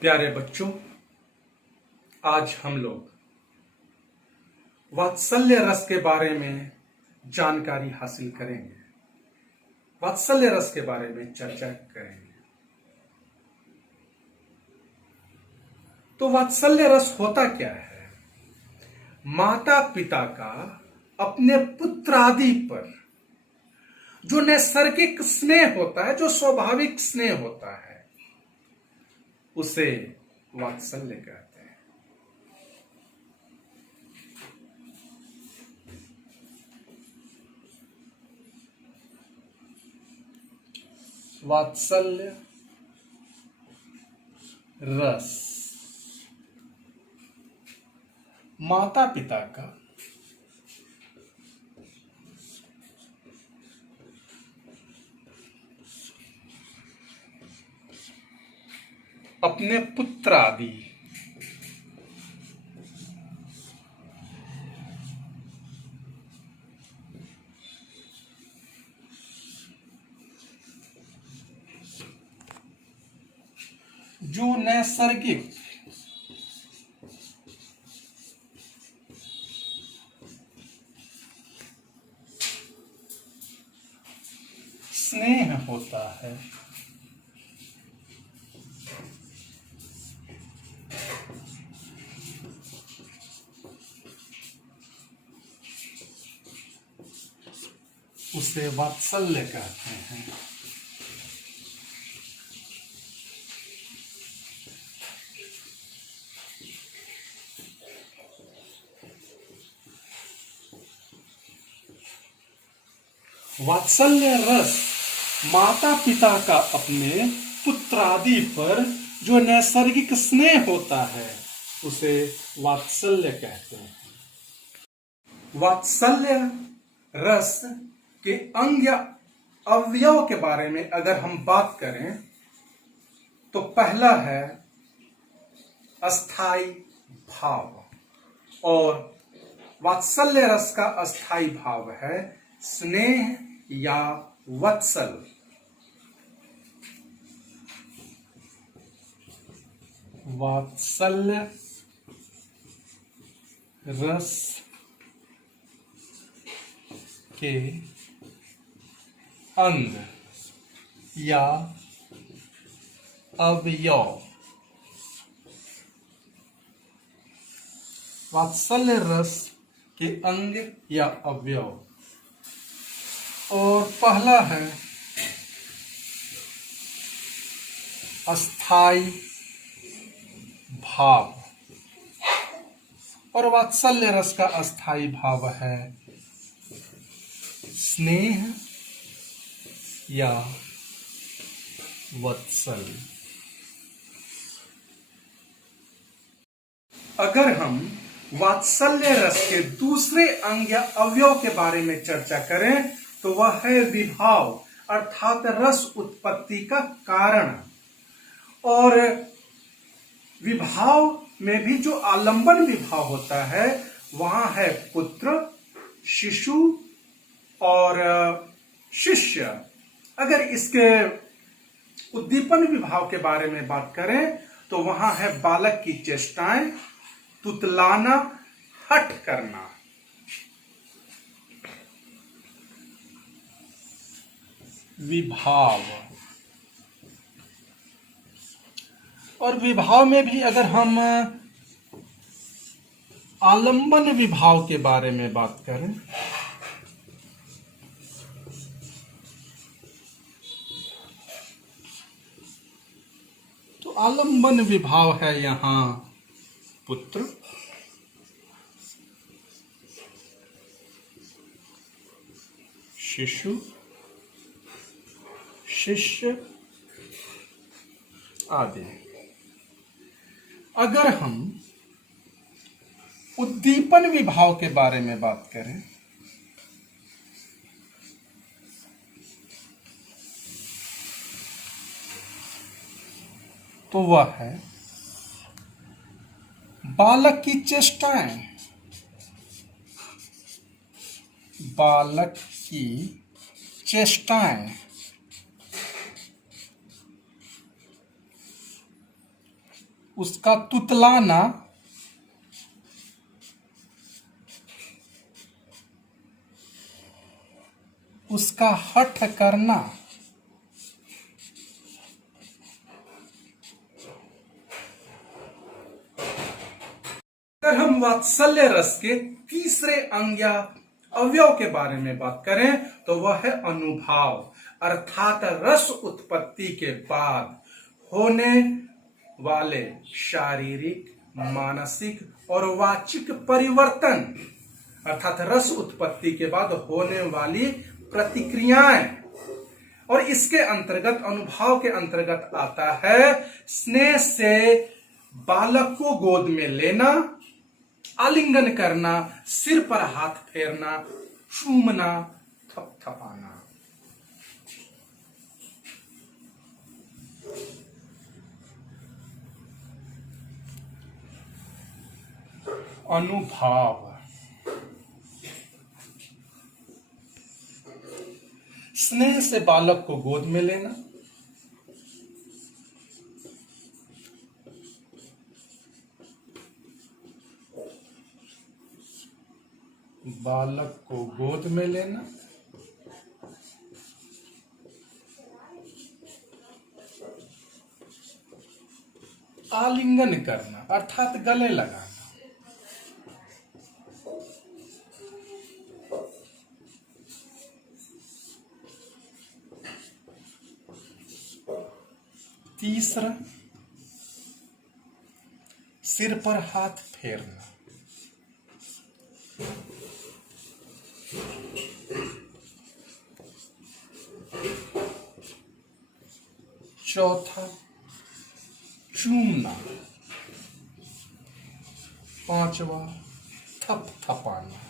प्यारे बच्चों, आज हम लोग वात्सल्य रस के बारे में जानकारी हासिल करेंगे। वात्सल्य रस के बारे में चर्चा करेंगे। तो वात्सल्य रस होता क्या है? माता पिता का अपने पुत्र आदि पर जो नैसर्गिक स्नेह होता है, जो स्वाभाविक स्नेह होता है, उसे वात्सल्य कहते हैं। वात्सल्य रस माता पिता का अपने पुत्र आदि जो नैसर्गिक स्नेह होता है, उसे वात्सल्य कहते हैं। वात्सल्य रस माता पिता का अपने पुत्र आदि पर जो नैसर्गिक स्नेह होता है, उसे वात्सल्य कहते हैं। वात्सल्य रस के अंग या अवयव के बारे में अगर हम बात करें तो पहला है अस्थाई भाव, और वात्सल्य रस का अस्थाई भाव है स्नेह या वत्सल। वात्सल्य रस के अंग या अवयव। वात्सल्य रस के अंग या अवयव, और पहला है अस्थाई भाव, और वात्सल्य रस का अस्थाई भाव है स्नेह या वत्सल। अगर हम वात्सल्य रस के दूसरे अंग या अवयव के बारे में चर्चा करें तो वह है विभाव, अर्थात रस उत्पत्ति का कारण। और विभाव में भी जो आलंबन विभाव होता है, वहां है पुत्र, शिशु और शिष्य। अगर इसके उद्दीपन विभाव के बारे में बात करें तो वहां है बालक की चेष्टाएं, तुतलाना, हठ करना। विभाव, और विभाव में भी अगर हम आलंबन विभाव के बारे में बात करें तो आलंबन विभाव है यहां पुत्र, शिशु, शिष्य आदि। अगर हम उद्दीपन विभाव के बारे में बात करें तो वह है बालक की चेष्टाएं, बालक की चेष्टाएं, उसका तुतलाना, उसका हठ करना, अगर हम वात्सल्य रस के तीसरे अंग या अवयव के बारे में बात करें तो वह है अनुभाव, अर्थात रस उत्पत्ति के बाद होने वाले शारीरिक, मानसिक और वाचिक परिवर्तन, अर्थात रस उत्पत्ति के बाद होने वाली प्रतिक्रियाएं। और इसके अंतर्गत, अनुभाव के अंतर्गत आता है स्नेह से बालक को गोद में लेना, आलिंगन करना, सिर पर हाथ फेरना, चूमना, थपथपाना। अनुभाव, स्नेह से बालक को गोद में लेना, बालक को गोद में लेना, आलिंगन करना अर्थात गले लगाना, तीसरा सिर पर हाथ फेरना, चौथा चूमना, पांचवा थपथपाना।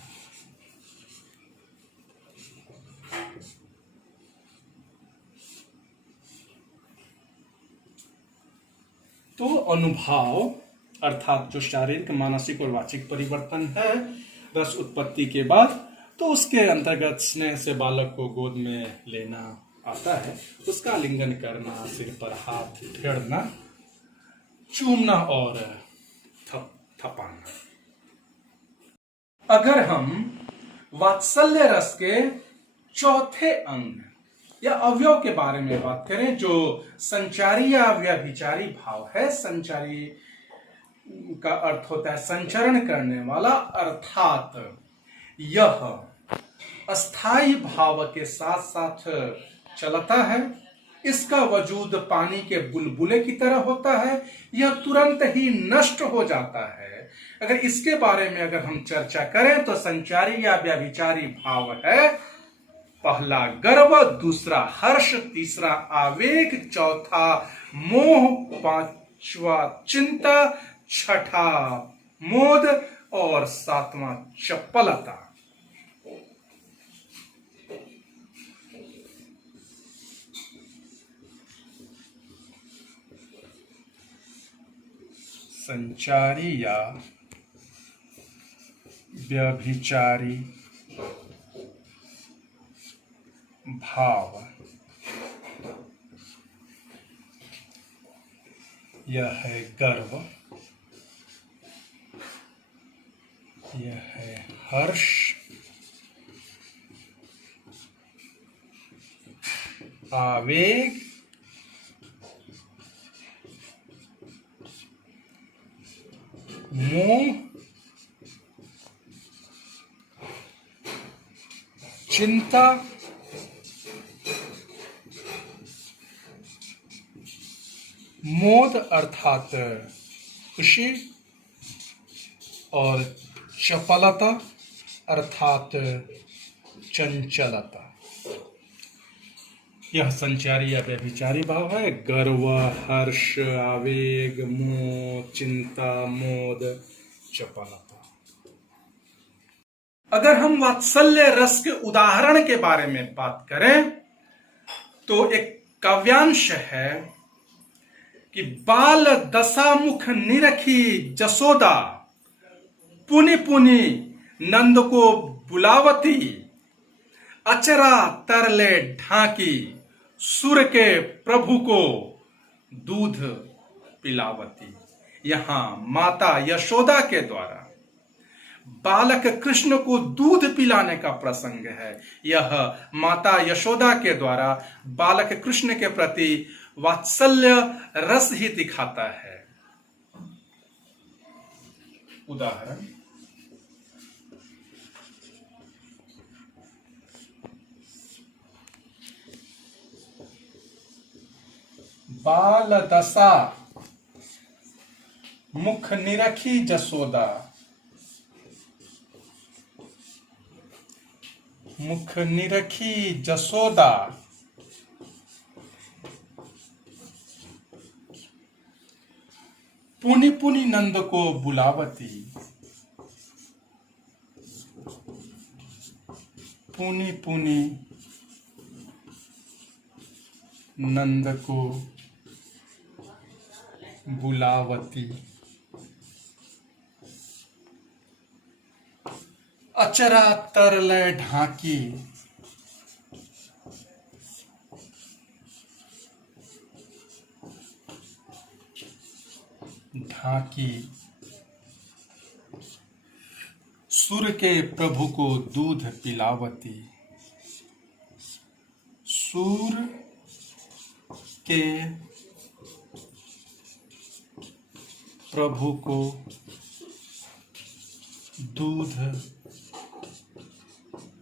तो अनुभव अर्थात जो शारीरिक, मानसिक और वाचिक परिवर्तन है रस उत्पत्ति के बाद, तो उसके अंतर्गत स्नेह से बालक को गोद में लेना आता है, उसका आलिंगन करना, सिर पर हाथ फेरना, चूमना और थपथपाना। अगर हम वात्सल्य रस के चौथे अंग या अवयव के बारे में बात करें, जो संचारी या व्यभिचारी भाव है, संचारी का अर्थ होता है संचरण करने वाला, अर्थात यह अस्थाई भाव के साथ साथ चलता है, इसका वजूद पानी के बुलबुले की तरह होता है, यह तुरंत ही नष्ट हो जाता है। अगर इसके बारे में अगर हम चर्चा करें तो संचारी या व्यभिचारी भाव है पहला गर्व, दूसरा हर्ष, तीसरा आवेग, चौथा मोह, पांचवा चिंता, छठा मोद और सातवां चपलता। संचारी या व्यभिचारी भाव यह है गर्व, यह है हर्ष, आवेग, मोह, चिंता, मोद अर्थात खुशी और चपलता अर्थात चंचलता। यह संचारी या व्यभिचारी भाव है। गर्व, हर्ष, आवेग, मोह, चिंता, मोद, चपलता। अगर हम वात्सल्य रस के उदाहरण के बारे में बात करें तो एक काव्यांश है कि बाल दशामुख निरखी जसोदा, पुनि पुनि नंद को बुलावती, अचरा तरले ढाकी, सुर के प्रभु को दूध पिलावती। यहाँ माता यशोदा के द्वारा बालक कृष्ण को दूध पिलाने का प्रसंग है। यह माता यशोदा के द्वारा बालक कृष्ण के प्रति वात्सल्य रस ही दिखाता है। उदाहरण, बाल दशा मुख निरखी जसोदा, मुख निरखी जसोदा, पुनि पुनि नंद को बुलावती, पुनि पुनि नंद को बुलावती। अचरा तरल ढाकी, ढाकी सुर के प्रभु को दूध पिलावती, सूर के प्रभु को दूध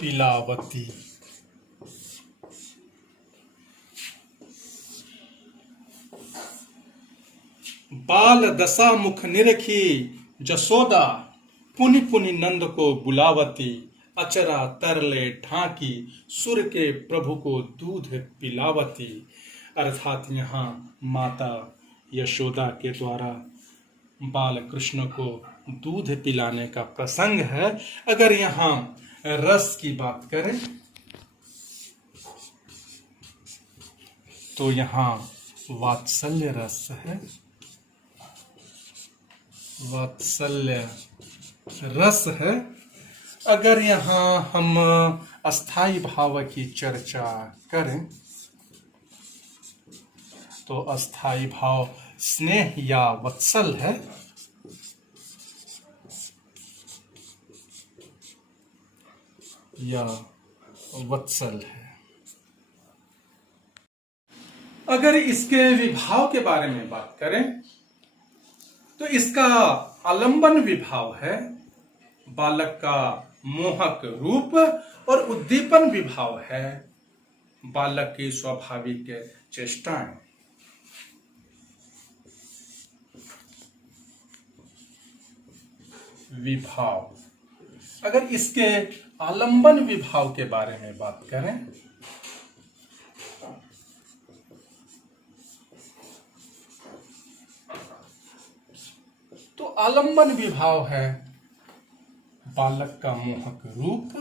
पिलावती। बाल दशा मुख निरखी जसोदा, पुनि पुनि नंद को बुलावती। अचरा तरले ढाकी सुर के प्रभु को दूध पिलावती। अर्थात यहाँ माता यशोदा के द्वारा बाल कृष्ण को दूध पिलाने का प्रसंग है। अगर यहाँ रस की बात करें तो यहाँ वात्सल्य रस है, वात्सल्य रस है। अगर यहाँ हम अस्थाई भाव की चर्चा करें तो अस्थाई भाव स्नेह या वत्सल है। या वत्सल है। अगर इसके विभाव के बारे में बात करें तो इसका आलंबन विभाव है, बालक का मोहक रूप, और उद्दीपन विभाव है, बालक की स्वाभाविक चेष्टाएं। विभाव, अगर इसके आलंबन विभाव के बारे में बात करें तो आलंबन विभाव है बालक का मोहक रूप,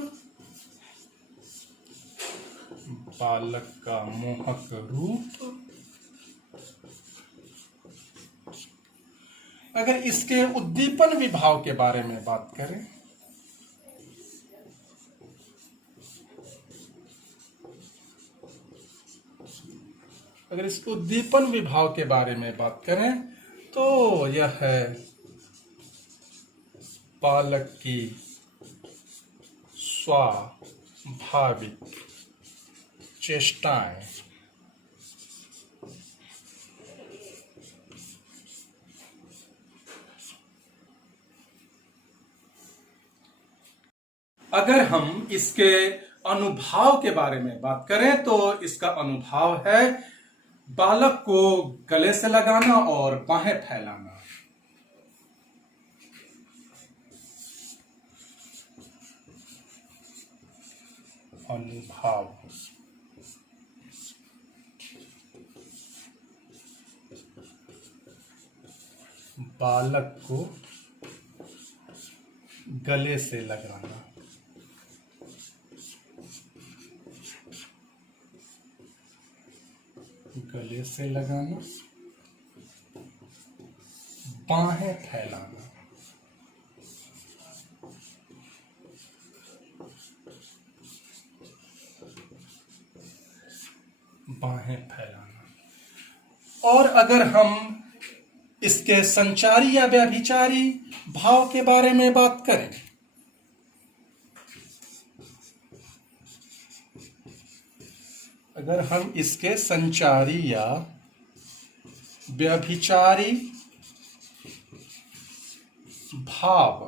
बालक का मोहक रूप। अगर इसके उद्दीपन विभाव के बारे में बात करें अगर इसके उद्दीपन विभाव के बारे में बात करें तो यह है बालक की स्वाभाविक चेष्टाएं। अगर हम इसके अनुभाव के बारे में बात करें तो इसका अनुभाव है बालक को गले से लगाना और बाहें फैलाना। अनुभाव, बालक को गले से लगाना, गले से लगाना, बाहें फैलाना। बाहें फैलाना। और अगर हम इसके संचारी या व्यभिचारी भाव के बारे में बात करें, अगर हम इसके संचारी या व्यभिचारी भाव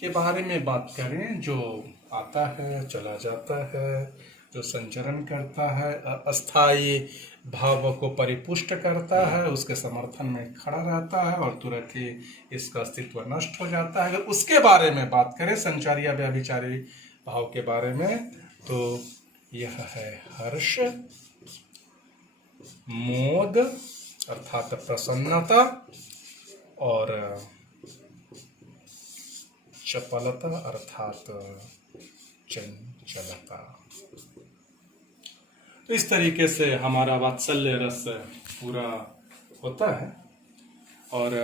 के बारे में बात करें, जो आता है चला जाता है, जो संचरण करता है, अस्थायी भाव को परिपुष्ट करता है, उसके समर्थन में खड़ा रहता है और तुरंत ही इसका अस्तित्व नष्ट हो जाता है, अगर उसके बारे में बात करें संचारी या व्यभिचारी भाव के बारे में, तो यह है हर्ष, मोद अर्थात प्रसन्नता और चपलता अर्थात चंचलता। तो इस तरीके से हमारा वात्सल्य रस पूरा होता है। और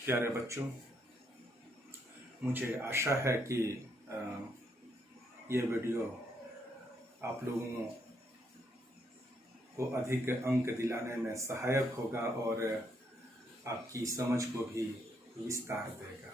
प्यारे बच्चों, मुझे आशा है कि ये वीडियो आप लोगों को अधिक अंक दिलाने में सहायक होगा और आपकी समझ को भी विस्तार देगा।